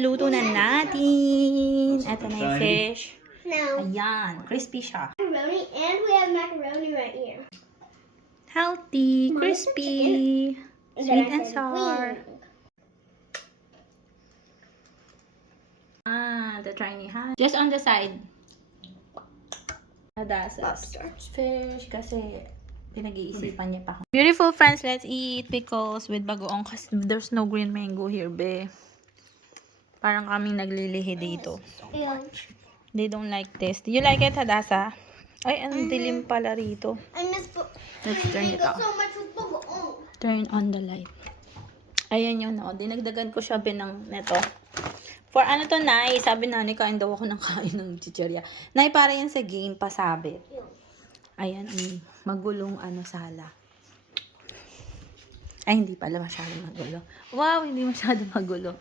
Luto na natin. Ito na yung fish. No. Ayan, crispy siya. Macaroni, and we have macaroni right here. Healthy, Mom, it's a crispy, And sweet then I and said, sour. "Wing." The tiny hand. Just on the side. That's fish kasi pinag-iisipan niya pa. Beautiful friends, let's eat pickles with bagoong kasi there's no green mango here, be. Parang kaming naglilihi dito. Yeah. They don't like this. Do you like it, Hadasa? Ay, ang dilim pala rito. I miss Let's turn it off. so much with bagoong. Turn on the light. Ayan yun, no. Dinagdagan ko siya ng neto. For ano to, Nay? Sabi na, kain daw ako ng kain ng chichirya. Nay, para yan sa game, pasabit. Ayan, magulong sala. Ay, hindi pala masyadong magulo. Wow, hindi masyadong magulo.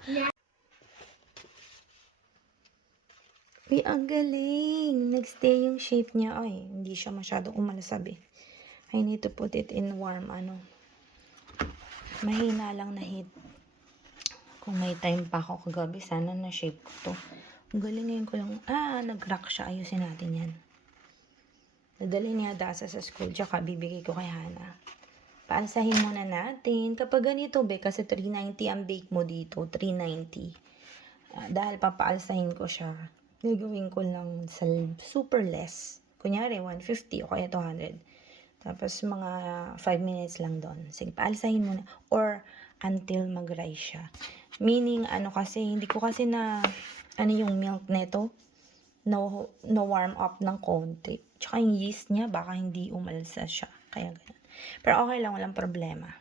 Uy, ang galing. Nagstay yung shape niya. Ay, hindi siya masyadong umalasabi. I need to put it in warm, mahina lang na heat. Kung may time pa ako kagabi, sana na shape ko to. Ang galing ngayon ko lang. Nag-crack siya. Ayusin natin yan. Nadali niya Dasa sa school. Tsaka bibigay ko kay Hana. Paalsahin muna natin. Kapag ganito, be, kasi 390 ang bake mo dito. 390. Dahil papaalsahin ko siya, gagawin ko lang sa super less. Kunyari, 150 o kaya 200. Tapos, mga 5 minutes lang doon. Sige, paalsahin muna. Or, until mag-rise siya. Meaning, kasi, hindi ko kasi na, yung milk neto, no warm up ng konti. Tsaka yung yeast niya, baka hindi umalsa siya. Kaya ganun. Pero okay lang, walang problema.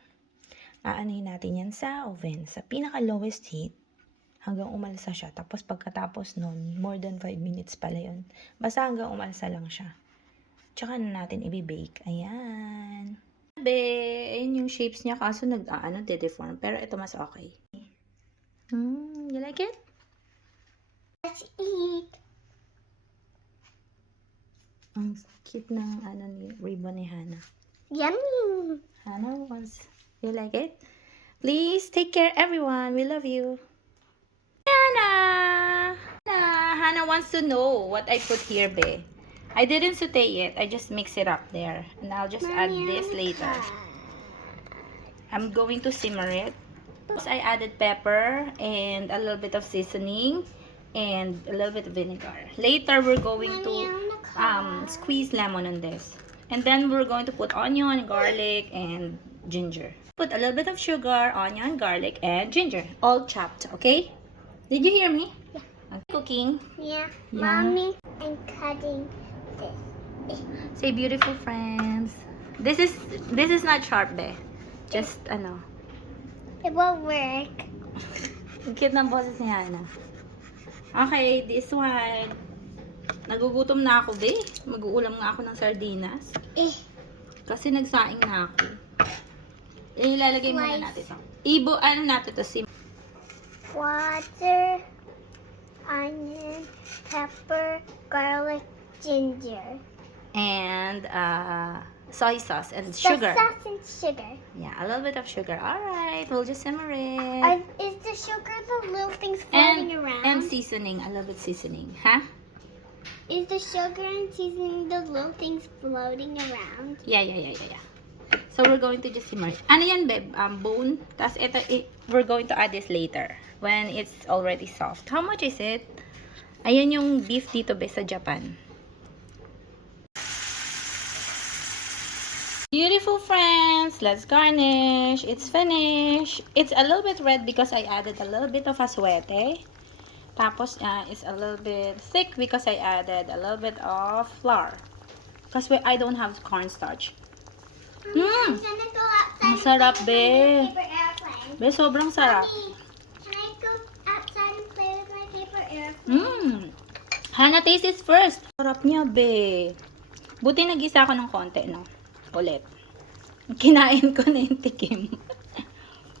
Aanahin natin yan sa oven. Sa pinaka-lowest heat, hanggang umalsa siya. Tapos pagkatapos nun, more than 5 minutes pala yun. Basta hanggang umalsa lang siya. Tsaka na natin i-bake. Ayan. Ayun yung shapes niya. Kaso de-deform. Pero ito mas okay. You like it? Let's eat. Ang cute ng ni ribbon ni Hana. Yummy. Hana wants... You like it? Please take care, everyone. We love you. Hana wants to know what I put here, be. I didn't saute it. I just mix it up there. And I'll just add this later. I'm going to simmer it. I added pepper and a little bit of seasoning and a little bit of vinegar. Later, we're going to squeeze lemon on this. And then we're going to put onion, garlic, and ginger. Put a little bit of sugar, onion, garlic, and ginger. All chopped, okay? Did you hear me? Yeah. Okay. Cooking. Yeah. Yeah. Mommy, I'm cutting this. Say beautiful friends. This is not sharp, be. Just It won't work. Ang cute ng boses ni Hana. Okay, this one. Nagugutom na ako, be. Mag-uulam na ako ng sardinas. Kasi nagsaing na ako. Ilalagay muna natin ito. Natin ito, Water, onion, pepper, garlic, ginger. And soy sauce and sugar. Sauce and sugar. Yeah, a little bit of sugar. Alright, we'll just simmer it. Is the sugar the little things floating around? And seasoning, a little bit seasoning. Huh? Is the sugar and seasoning the little things floating around? Yeah. So we're going to just simmer it. Ano yan, babe? Bone. Tapos we're going to add this later when it's already soft. How much is it? Ayan yung beef dito, be, sa Japan. Beautiful friends, let's garnish. It's finished. It's a little bit red because I added a little bit of aswete. Tapos, it's a little bit thick because I added a little bit of flour. Because I don't have cornstarch. I'm gonna go outside. Masarap, and be. play with my paper airplane. Be, sobrang sarap. Mommy, can I go outside and play with my paper airplane? Hana, taste this first. Sarap niya, be. Buti nag-isa ako ng konti, no? Ulit. Kinain ko na yung tikim.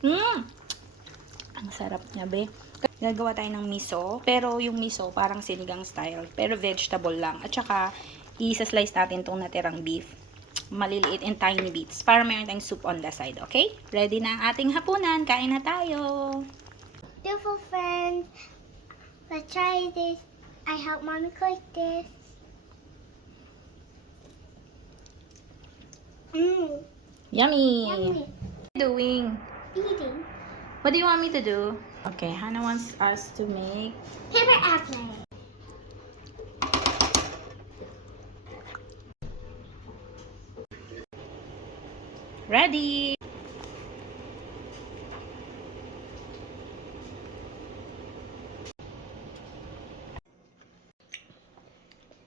Ang sarap niya, be. Gagawa tayo ng miso. Pero yung miso, parang sinigang style. Pero vegetable lang. At saka, isa-slice natin itong natirang beef. Maliliit in tiny bits. Para mayroon tayong soup on the side, okay? Ready na ang ating hapunan. Kain na tayo. Beautiful friends, Let's try this. I help mommy cook this. Mmm. Yummy! Yummy. Doing? Eating. What do you want me to do? Okay, Hannah wants us to make Paper airplane. ready.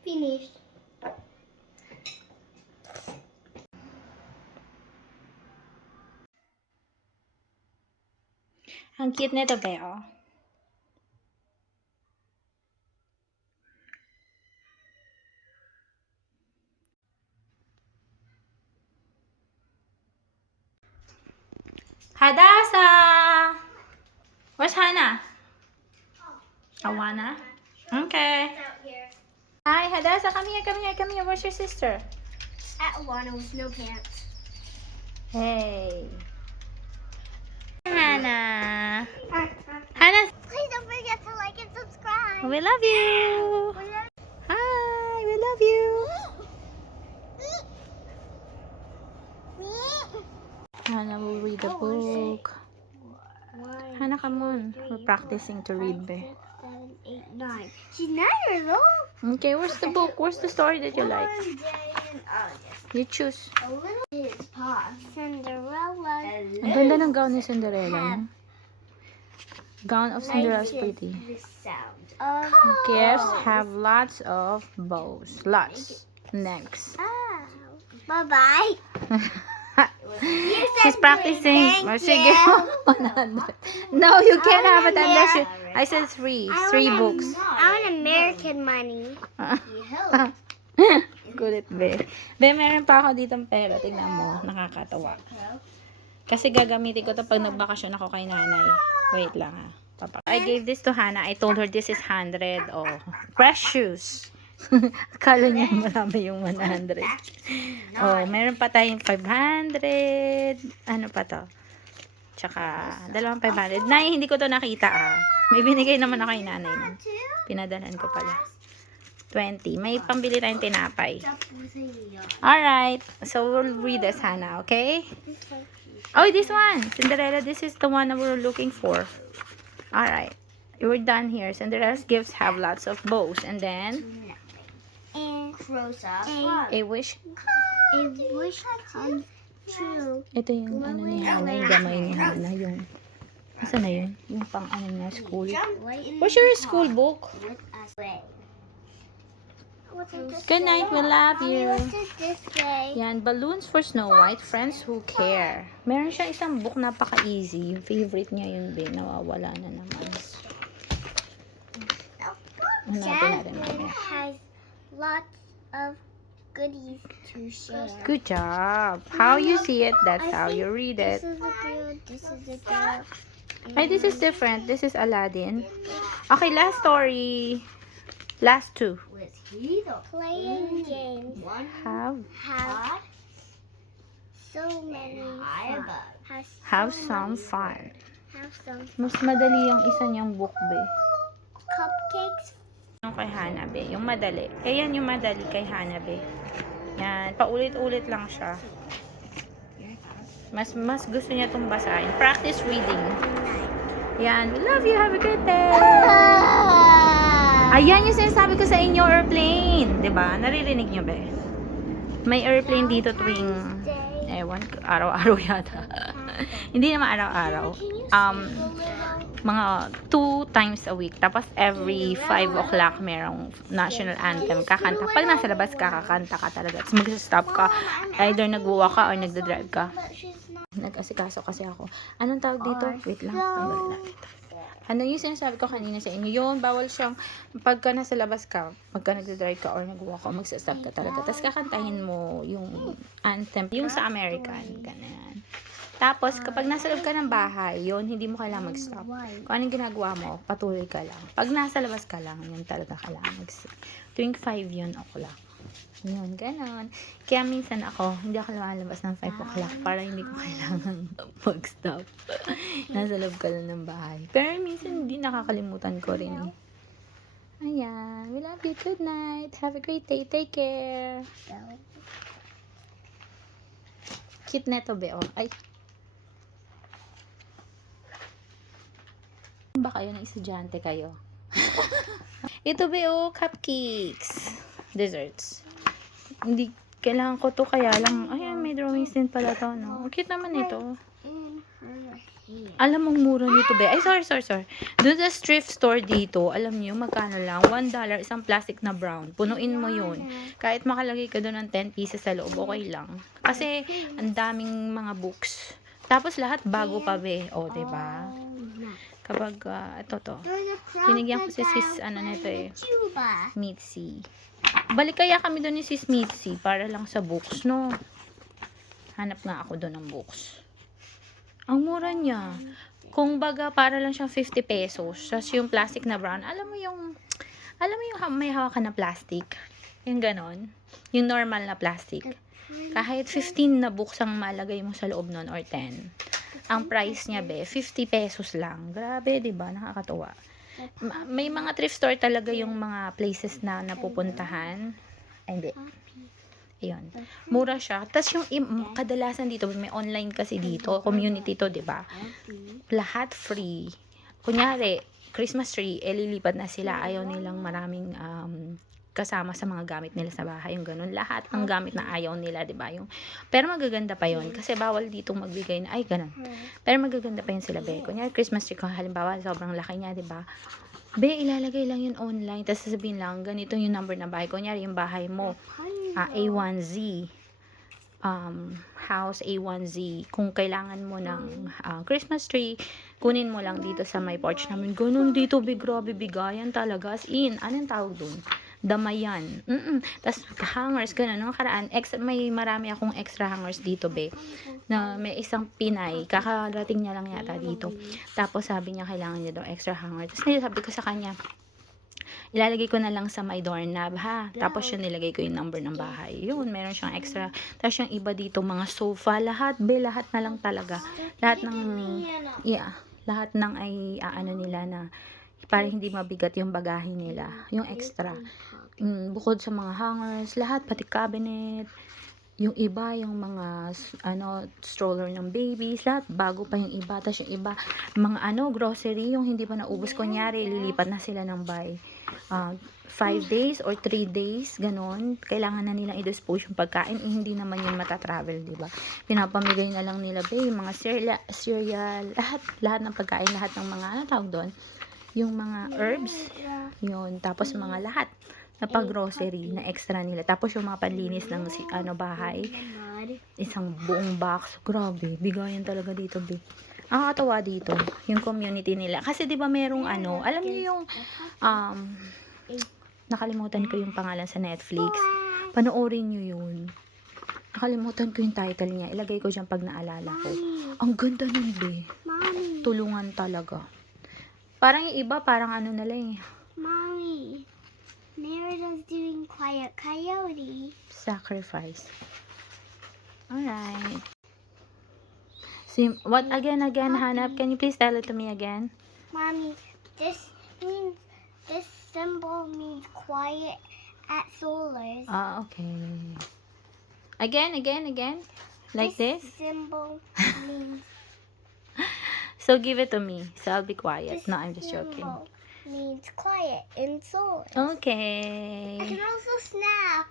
Finished. Ang cute nito, be, oh. Hadassah! Where's Hannah? Awana? Okay. Out here. Hi, Hadassah, come here, come here, come here. Where's your sister? At Alana with no pants. Hey. Hannah. Hannah, Please don't forget to like and subscribe. we love you. Hi, we love you. Hannah will read the book. Hannah, come on. We're practicing to read, be. 7, 8, 9. She's 9 years old. Okay, where's the book? Where's the story that you like? One day in August. You choose. A little his paw. Cinderella. Ang ganda ng gown ni Cinderella, no? Gown of Cinderella is pretty. The sound of Gifts have lots of bows. Lots. Next. Bye-bye. She's practicing. Oh, sige. 100. No, you can't have it unless you... I said 3. 3 books. I want American money. Kulit, be. Be, meron pa ako ditong pera. Tignan mo. Nakakatawa. Kasi gagamitin ko to pag nagbakasyon ako kay nanay. Wait lang, ha. I gave this to Hannah. I told her this is 100. Oh, precious. Akala niya marami yung 100. Oh, meron pa tayong 500. Ano pa to? Tsaka, 2,500. Nay, hindi ko to nakita, ah. May binigay naman ako kay nanay. No? Pinadalan ko pala. 20. May pambili tayong tinapay. Alright. So, we'll read this, Hannah, okay? Oh, this one. Cinderella, this is the one that we're looking for. Alright. We're done here. Cinderella's gifts have lots of bows. And then, And Rosa. a wish. A wish come true. Ito yung ano ni Hannah, yung gamay ni Hannah. Yung, asa na yun? Yung pang ano niya, school. Where's your school book? Good night, we love you. This way. Yan, balloons for Snow White, friends who care. Meron siya isang book, napaka-easy. Yung favorite niya yun, be. Nawawala na naman. Ano natin Jasmine mamaya. has lots of goodies to share. Good job. How you see it, that's how you read it. This is a girl. This is a girl. Ay, this is different. This is Aladdin. Okay, last story. Last 2. Playing games. Have So many fun. have some fun. Have some Mas madali yung isa niyang book, be. cupcakes. Yung kay Hanabe, yung madali. Eh, yan yung madali kay Hanabe. Yan, paulit-ulit lang siya. Mas gusto niya itong basahin. Practice reading. Yan, we love you. Have a good day. Ayan yung sinasabi ko sa inyo, airplane. 'Di ba? Naririnig niyo ba? May airplane dito tuwing, ewan, araw-araw yata. Hindi naman araw-araw. Mga 2 times a week. Tapos every 5 o'clock merong national anthem. Kakanta. Pag nasa labas ka, kakanta ka talaga. Tapos mag-stop ka. Either nag-walk ka or nagda-drive ka. Nag-asikaso kasi ako. Anong tawag dito? Wait lang. Tanggalin natin ito. Ano yung sinasabi ko kanina sa inyo? Yun, bawal siyang, pagka nasa labas ka, pagka nagda-drive ka or nag-walk ka, mag-stop ka talaga. Tapos kakantahin mo yung anthem. Yung sa American. Ganyan. Tapos, kapag nasa loob ka ng bahay, yun, hindi mo kailangan mag-stop. Kung anong ginagawa mo, patuloy ka lang. Pag nasa labas ka lang, yun talaga kailangan mag-stop. Tuwing 5 yun, o'clock. Yun, ganon. Kaya minsan ako, hindi ako lumalabas ng 5 o'clock para hindi ko kailangan mag-stop. Nasa loob ka lang ng bahay. Pero minsan, hindi nakakalimutan ko rin eh. Ayan. We love you. Good night. Have a great day. Take care. So, Cute neto, be. Oh. Ay. Ba kayo ng estudyante kayo? Ito, be. Oh. Cupcakes. Desserts. Hindi. Kailangan ko to kaya lang. Ayan, may drawings din pala to, no? Cute naman ito. in her hair. Alam mong mura nito, be. Ay, sorry. Doon sa thrift store dito, alam niyo, magkano lang? $1, isang plastic na brown. Punuin mo yun. Kahit makalagay ka doon ng 10 pieces sa loob, okay lang. Kasi, ang daming mga books. Tapos, lahat bago pa, be. O, diba? Kapag, ito to. Binigyan ko si sis, ano nito eh. Juba. Mitzi. Balik kaya kami doon ni sis Mitzi para lang sa books, no? Hanap nga ako doon ng books. Ang mura niya. Kung baga, para lang siyang 50 pesos. Tapos yung plastic na brown, alam mo yung may hawakan na plastic. Yung ganon. Yung normal na plastic. Kahit 15 na books ang malagay mo sa loob nun or 10. Ang price niya, be, 50 pesos lang. Grabe, diba? Nakakatuwa. May mga thrift store talaga yung mga places na napupuntahan. Ay, hindi. Ayun. Mura siya. Tapos yung kadalasan dito, may online kasi dito. Community to, diba? Lahat free. Kunyari, Christmas tree, lilipat na sila. Ayaw nilang maraming kasama sa mga gamit nila sa bahay. Yung ganun. Lahat ng gamit na ayaw nila, diba? Pero magaganda pa yon kasi bawal ditong magbigay na, ay, ganun. Pero magaganda pa yun sila, be. Kunyari, Christmas tree ko, halimbawa, sobrang laki niya, diba? Be, ilalagay lang yun online. Tapos sasabihin lang, ganito yung number na bahay. Kunyari, yung bahay mo, A1Z. House A1Z. Kung kailangan mo ng Christmas tree, kunin mo lang dito sa my porch namin. Ganun dito, grabe, bigayan talaga. As in, anong tawag dun? Damayan. Tapos, hangers, ganun. Nung karaan, may marami akong extra hangers dito, be. Na may isang Pinay. Kakarating niya lang yata dito. Tapos, sabi niya, kailangan niya daw extra hanger. Tapos, sabi ko sa kanya, ilalagay ko na lang sa my doorknob, ha? Tapos, yun, nilagay ko yung number ng bahay. Yun, meron siyang extra. Tapos, yung iba dito, mga sofa, lahat, be, lahat na lang talaga. Lahat ng, lahat ng ay, nila na, para hindi mabigat yung bagahe nila. Yung extra. Bukod sa mga hangers, lahat, pati cabinet, yung iba, yung mga, stroller ng babies, lahat, bago pa yung iba. Tapos yung iba, mga, grocery, yung hindi pa naubos, kunyari, lilipat na sila ng 5 days or 3 days, ganon. Kailangan na nilang i-dispose yung pagkain, hindi naman yun matatravel, diba? Pinapamigay na lang nila, yung mga cereal, lahat ng pagkain, lahat ng mga, tawag doon? Yung mga herbs, yun. Tapos mga lahat na pag-grocery na extra nila. Tapos yung mga panlinis ng bahay, isang buong box. Grabe, bigayan talaga dito, be. Ang katawa dito, yung community nila. Kasi 'di ba merong alam niyo yung nakalimutan ko yung pangalan sa Netflix. Panoorin niyo yun. Nakalimutan ko yung title niya. Ilagay ko diyan pag naalala ko. Ang ganda nun, be. Tulungan talaga. Parang yung iba, parang na lang eh. Mommy, Merida's doing Quiet Coyote. Sacrifice. Alright. What again, Hanap? Can you please tell it to me again? Mommy, this symbol means quiet at Solars. Okay. Again. Like this? Symbol means So give it to me. So I'll be quiet. No, I'm just joking. symbol means quiet in Solars. Okay. I can also snap.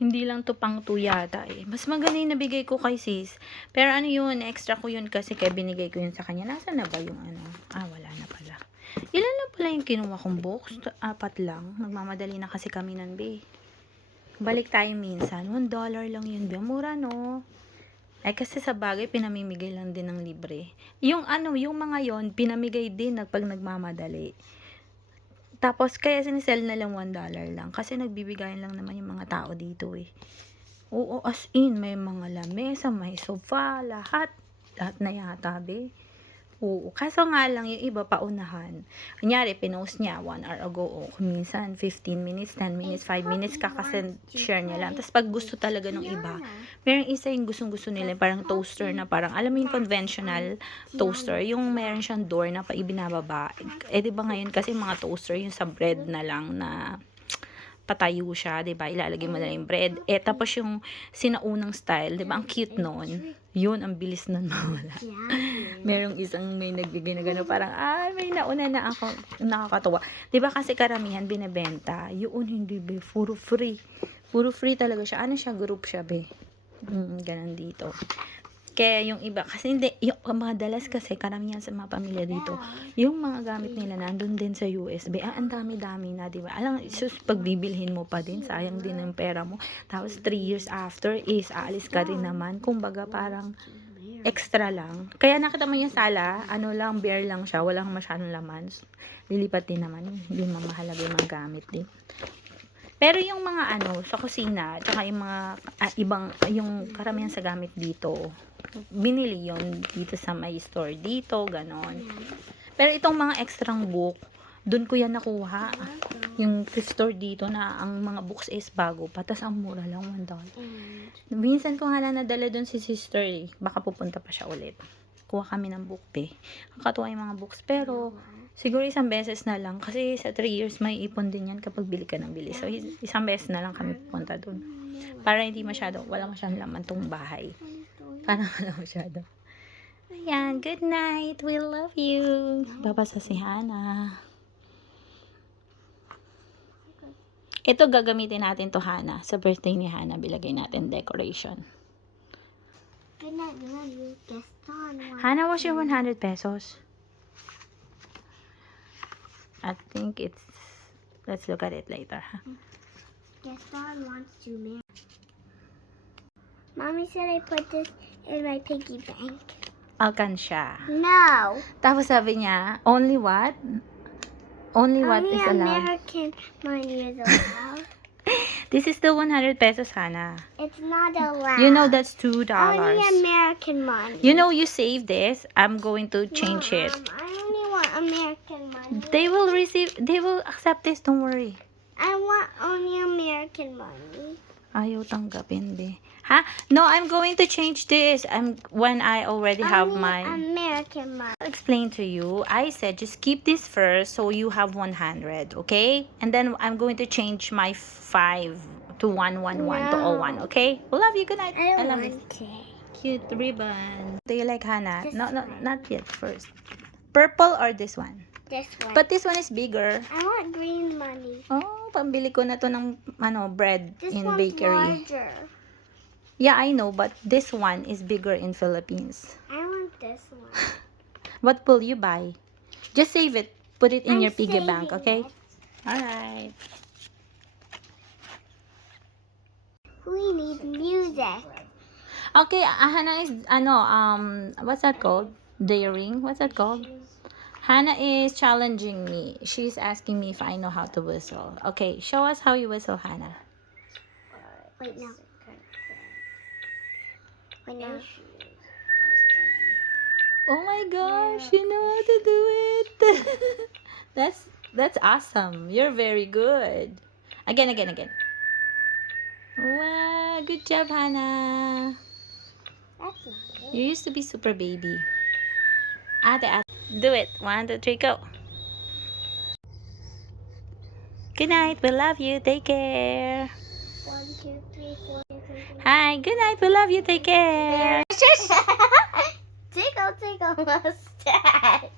Hindi lang to pang 2 yata eh. Mas maganda yung nabigay ko kay sis. Pero yun, extra ko yun kasi kaya binigay ko yun sa kanya. Nasaan na ba yung wala na pala. Ilan lang pala yung kinuha kong box? 4 lang. Nagmamadali na kasi kami nun, be. Balik tayo minsan. $1 lang yun, be. Mura, no? Ay, kasi sa bagay, pinamimigay lang din ng libre. Yung yung mga yon pinamigay din pag nagmamadali. Tapos, kaya sinisell na lang $1 lang. Kasi nagbibigayan lang naman yung mga tao dito eh. Oo, as in, may mga lamesa, may sofa, lahat. Lahat na yata, be. Oo, kaso nga lang yung iba paunahan. Kunyari, pinost niya 1 hour ago o minsan 15 minutes, 10 minutes, 5 minutes share niya lang. Tapos pag gusto talaga ng iba, merong isa yung gustong-gusto nila, parang toaster na parang, alam mo yung conventional toaster, yung meron siyang door na pa ibinababa. Eh, di ba ngayon kasi mga toaster yung sa bread na lang na patayo siya, 'di ba? Ilalagay mo na lang yung bread. Eh tapos yung sinaunang style, 'di ba? Ang cute noon. 'Yun ang bilis nun mawala. Merong isang may nagbigay na gano'n, parang may nauna na ako, nakakatuwa. 'Di ba kasi karamihan binebenta, yun hindi be, puro free. Puro free talaga siya. Ano siya, group siya be. Ganun dito. Kaya yung iba, kasi hindi, yung madalas kasi karamihan sa mga pamilya dito, yung mga gamit nila nandun din sa USB, ang dami-dami na, di ba? Alam, sus, pagbibilhin mo pa din, sayang din ang pera mo. Tapos 3 years after is, aalis ka din naman. Kumbaga parang extra lang. Kaya nakita mo yung sala, ano lang, bare lang siya, walang masyadong laman. Lilipat din naman, hindi mamahalaga yung mga gamit din. Pero yung mga sa kusina, tsaka yung mga ibang, yung karamihan sa gamit dito, binili yon dito sa my store dito, ganon. Pero itong mga extrang book, dun ko yan nakuha. Yung thrift store dito na ang mga books is bago pa, tas ang mura lang, $1. Minsan ko nga na nadala dun si sister baka pupunta pa siya ulit. Kuha kami ng book kakatuwa yung mga books, pero siguro isang beses na lang, kasi sa 3 years may ipon din yan kapag bili ka ng bili. So isang beses na lang kami pupunta dun, para hindi wala masyadong laman tong bahay, parang wala masyado. Ayan, good night, we love you. Babasa si Hana. Ito gagamitin natin to, Hana, sa birthday ni Hana, bilagay natin decoration. Good night, we love you. Hana, what's your 100 pesos? I think it's, let's look at it later. Gaston wants to marry. Mommy said I put this in my piggy bank. Alkansya. No. Tapos sabi niya, only what? Only what Only is allowed? American money is allowed. This is still 100 pesos, Hana. It's not allowed. You know that's $2. Only American money. You know you save this. I'm going to change it. I only want American money. They will accept this, don't worry. I want only American money. Ayaw tanggapin, be. Ha? No, I'm going to change this. When I already have Only my... American money. I'll explain to you. I said just keep this first so you have 100, okay? And then I'm going to change my 5 to 111 to 01, okay? Love you. Good night. I love want you. cake. Cute ribbon. Do you like Hana? No, not yet. First. Purple or this one? This one. But this one is bigger. I want green money. Oh, pambili ko na to ng bread This in one's bakery. larger. Yeah, I know, but this one is bigger in Philippines. I want this one. What will you buy? Just save it. Put it in I'm your piggy saving bank, okay? it. Alright. We need music. Okay, Hana is, what's that called? Daring? What's that called? Hana is challenging me. She's asking me if I know how to whistle. Okay, show us how you whistle, Hana. Wait, no. Wait, no. Oh my gosh, you know how to do it. That's awesome. You're very good. Again. Wow, good job, Hana. That's not it. You used to be super baby. Ate, do it. 1, 2, 3, go. Good night. We love you. Take care. 1, 2, 3, 4, 5, 6, 7, 8. Hi. Good night. We love you. Take care. Tickle mustache.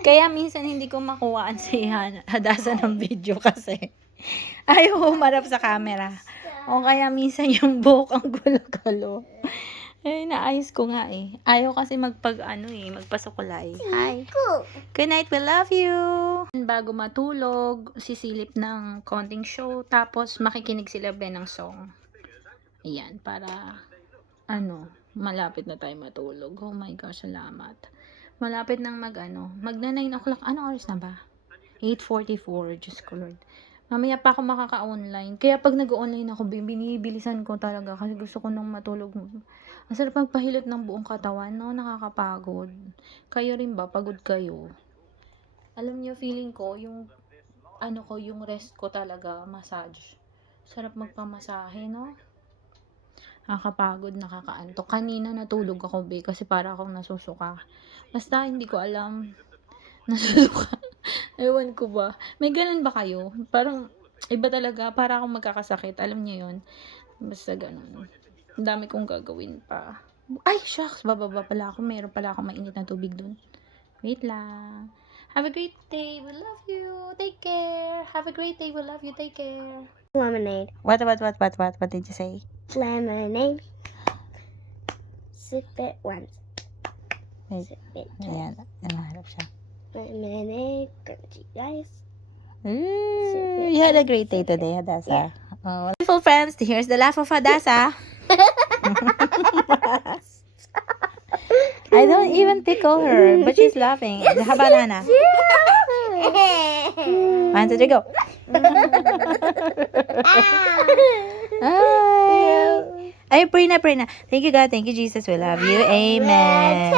Kaya minsan hindi ko makuhaan si Hadasan ng video kasi ayaw humarap sa camera. O kaya minsan yung buhok ang gulo-gulo. Naayos ko nga Ayaw kasi magpasukulay. Hi. Cool. Good night, we love you. Bago matulog, sisilip ng konting show, tapos makikinig sila ng song. Ayan, para malapit na tayo matulog. Oh my gosh, salamat. Malapit nang magna 9 o'clock. Ano oras na ba? 8:44, Diyos ko Lord. Mamaya pa ako makaka-online. Kaya pag nag-online ako, binibilisan ko talaga kasi gusto ko nang matulog. Ang sarap magpahilot ng buong katawan, no? Nakakapagod. Kayo rin ba? Pagod kayo? Alam niyo, feeling ko, yung yung rest ko talaga, massage. Sarap magpamasahe, no? Nakakapagod, nakakaantok. Kanina natulog ako, kasi para akong nasusuka. Basta, hindi ko alam. Nasusuka. Ewan ko ba. May ganun ba kayo? Parang, iba talaga. Para akong magkakasakit. Alam niyo yun? Basta ganun. Ang dami kong gagawin pa. Ay, shucks. Bababa pala ako. Mayroon pala akong mainit na tubig dun. Wait lang. Have a great day. We love you. Take care. Have a great day. We love you. Take care. Lemonade. What did you say? Lemonade. Sip it once. Wait. Sip it Ayan. Nahanap siya. Lemonade. Crunchy ice. You had a great day today, Hadassah. Oh, beautiful friends, here's the laugh of Hadassah. I don't even tickle her, but she's laughing. How about Nana? 1, 2, 3, go. Ay, pray na. Thank you, God. Thank you, Jesus. We love you. Amen.